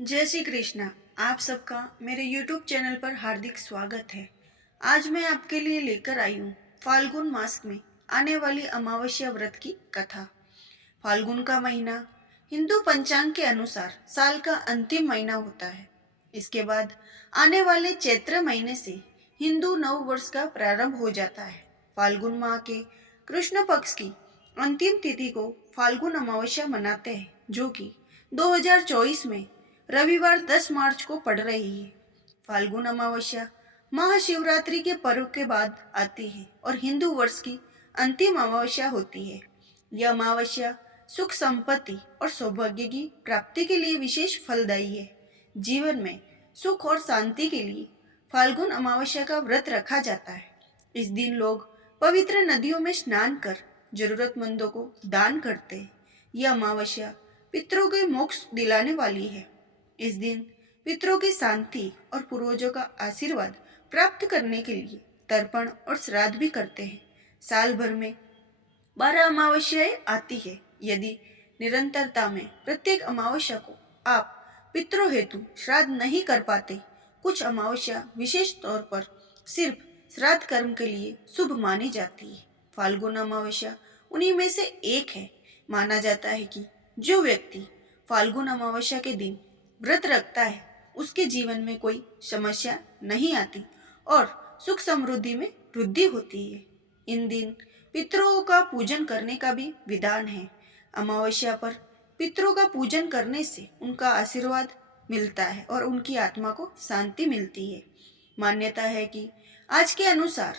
जय श्री कृष्णा। आप सबका मेरे YouTube चैनल पर हार्दिक स्वागत है। आज मैं आपके लिए लेकर आई हूँ फाल्गुन मास में आने वाली अमावस्या व्रत की कथा। फाल्गुन का महीना हिंदू पंचांग के अनुसार साल का अंतिम महीना होता है। इसके बाद आने वाले चैत्र महीने से हिंदू नव वर्ष का प्रारंभ हो जाता है। फाल्गुन माह के कृष्ण पक्ष की अंतिम तिथि को फाल्गुन अमावस्या मनाते हैं, जो कि 2024 में रविवार 10 मार्च को पड़ रही है। फाल्गुन अमावस्या महाशिवरात्रि के पर्व के बाद आती है और हिंदू वर्ष की अंतिम अमावस्या होती है। यह अमावस्या सुख संपत्ति और सौभाग्य की प्राप्ति के लिए विशेष फलदायी है। जीवन में सुख और शांति के लिए फाल्गुन अमावस्या का व्रत रखा जाता है। इस दिन लोग पवित्र नदियों में स्नान कर जरूरतमंदों को दान करते हैं। यह अमावस्या पितरों के मोक्ष दिलाने वाली है। इस दिन पितरों की शांति और पूर्वजों का आशीर्वाद प्राप्त करने के लिए तर्पण और श्राद्ध भी करते हैं। साल भर में 12 अमावस्याएं आती है। यदि निरंतरता में प्रत्येक अमावस्या को आप पितरों हेतु श्राद्ध नहीं कर पाते, कुछ अमावस्या विशेष तौर पर सिर्फ श्राद्ध कर्म के लिए शुभ मानी जाती है। फाल्गुन अमावस्या उन्हीं में से एक है। माना जाता है कि जो व्यक्ति फाल्गुन अमावस्या के दिन व्रत रखता है, उसके जीवन में कोई समस्या नहीं आती और सुख समृद्धि में वृद्धि होती है। इन दिन पितरों का पूजन करने का भी विधान है। अमावस्या पर पितरों का पूजन करने से उनका आशीर्वाद मिलता है और उनकी आत्मा को शांति मिलती है। मान्यता है कि आज के अनुसार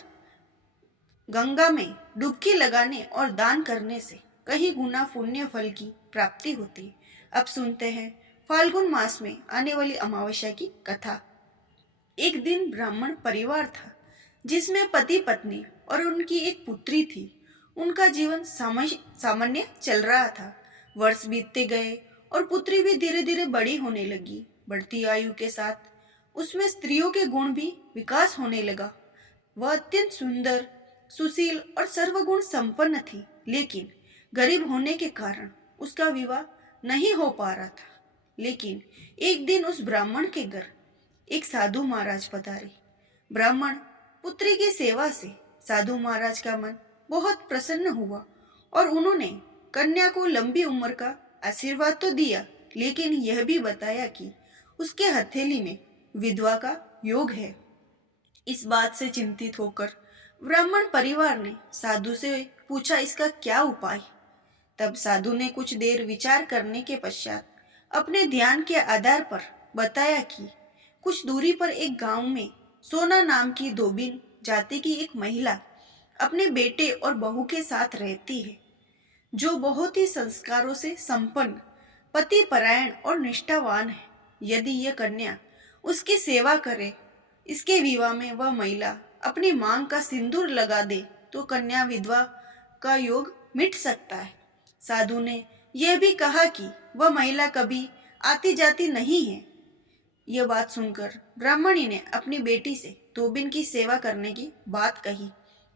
गंगा में डुबकी लगाने और दान करने से कई गुना पुण्य फल की प्राप्ति होती है। अब सुनते हैं फाल्गुन मास में आने वाली अमावस्या की कथा। एक दिन ब्राह्मण परिवार था, जिसमें पति पत्नी और उनकी एक पुत्री थी। उनका जीवन सामान्य चल रहा था। वर्ष बीतते गए और पुत्री भी धीरे धीरे बड़ी होने लगी। बढ़ती आयु के साथ उसमें स्त्रियों के गुण भी विकास होने लगा। वह अत्यंत सुंदर, सुशील और सर्वगुण संपन्न थी, लेकिन गरीब होने के कारण उसका विवाह नहीं हो पा रहा था। लेकिन एक दिन उस ब्राह्मण के घर एक साधु महाराज पधारे। ब्राह्मण पुत्री की सेवा से साधु महाराज का मन बहुत प्रसन्न हुआ और उन्होंने कन्या को लंबी उम्र का आशीर्वाद तो दिया, लेकिन यह भी बताया कि उसके हथेली में विधवा का योग है। इस बात से चिंतित होकर ब्राह्मण परिवार ने साधु से पूछा, इसका क्या उपाय। तब साधु ने कुछ देर विचार करने के पश्चात अपने ध्यान के आधार पर बताया कि कुछ दूरी पर एक गांव में सोना नाम की धोबिन जाति की एक महिला अपने बेटे और बहू के साथ रहती है, जो बहुत ही संस्कारों से संपन्न, पति परायण और निष्ठावान है। यदि यह कन्या उसकी सेवा करे, इसके विवाह में वह महिला अपनी मांग का सिंदूर लगा दे, तो कन्या विधवा का योग मिट सकता है। साधु ने यह भी कहा कि वह महिला कभी आती जाती नहीं है। यह बात सुनकर ब्राह्मणी ने अपनी बेटी से धोबिन की सेवा करने की बात कही।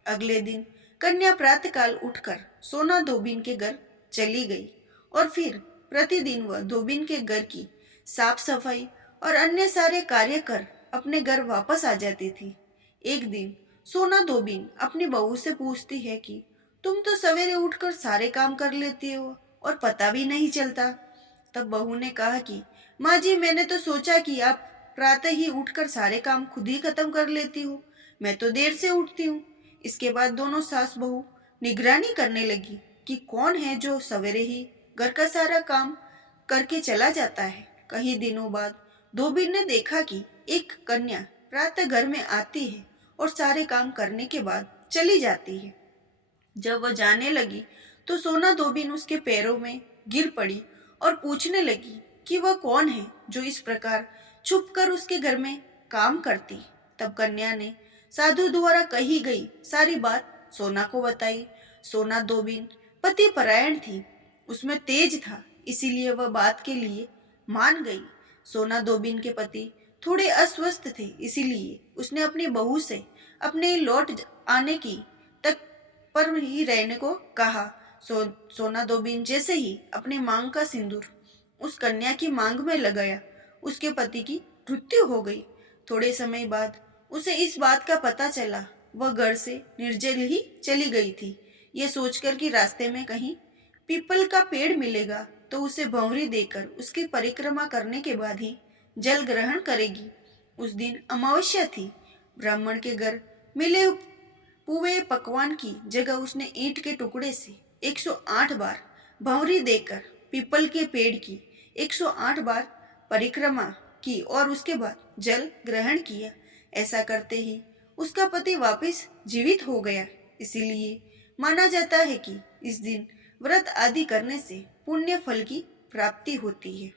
अगले दिन कन्या प्रातःकाल उठकर सोना धोबिन के घर चली गई और फिर प्रतिदिन वह धोबिन के घर की साफ सफाई और अन्य सारे कार्य कर अपने घर वापस आ जाती थी। एक दिन सोना धोबिन अपनी बहू से पूछती है कि तुम तो सवेरे उठकर सारे काम कर लेती हो और पता भी नहीं चलता। तब बहू ने कहा कि माँ जी, मैंने तो सोचा कि आप प्रातः ही उठकर सारे काम खुद ही खत्म कर लेती हो, मैं तो देर से उठती हूँ। इसके बाद दोनों सास बहू निगरानी करने लगी कि कौन है जो सवेरे ही घर का सारा काम करके चला जाता है। कई दिनों बाद धोबिन ने देखा कि एक कन्या प्रातः घर में आती है और सारे काम करने के बाद चली जाती है। जब वह जाने लगी तो सोना धोबिन उसके पैरों में गिर पड़ी और पूछने लगी कि वह कौन है जो इस प्रकार छुपकर उसके घर में काम करती। तब कन्या ने साधु द्वारा कही गई सारी बात सोना को बताई। सोना धोबिन पति परायण थी, उसमें तेज था, इसीलिए वह बात के लिए मान गई। सोना धोबिन के पति थोड़े अस्वस्थ थे, इसीलिए उसने अपनी बहू से अपने लौट आने की तक पर ही रहने को कहा। सोना धोबिन जैसे ही अपनी मांग का सिंदूर उस कन्या की मांग में लगाया, उसके पति की मृत्यु हो गई। थोड़े समय बाद उसे इस बात का पता चला। वह घर से निर्जल ही चली गई थी, ये सोचकर कि रास्ते में कहीं पीपल का पेड़ मिलेगा तो उसे भंवरी देकर उसकी परिक्रमा करने के बाद ही जल ग्रहण करेगी। उस दिन अमावस्या थी। ब्राह्मण के घर मिले पुए पकवान की जगह उसने ईंट के टुकड़े से 108 बार भंवरी देकर पीपल के पेड़ की 108 बार परिक्रमा की और उसके बाद जल ग्रहण किया। ऐसा करते ही उसका पति वापस जीवित हो गया। इसीलिए माना जाता है कि इस दिन व्रत आदि करने से पुण्य फल की प्राप्ति होती है।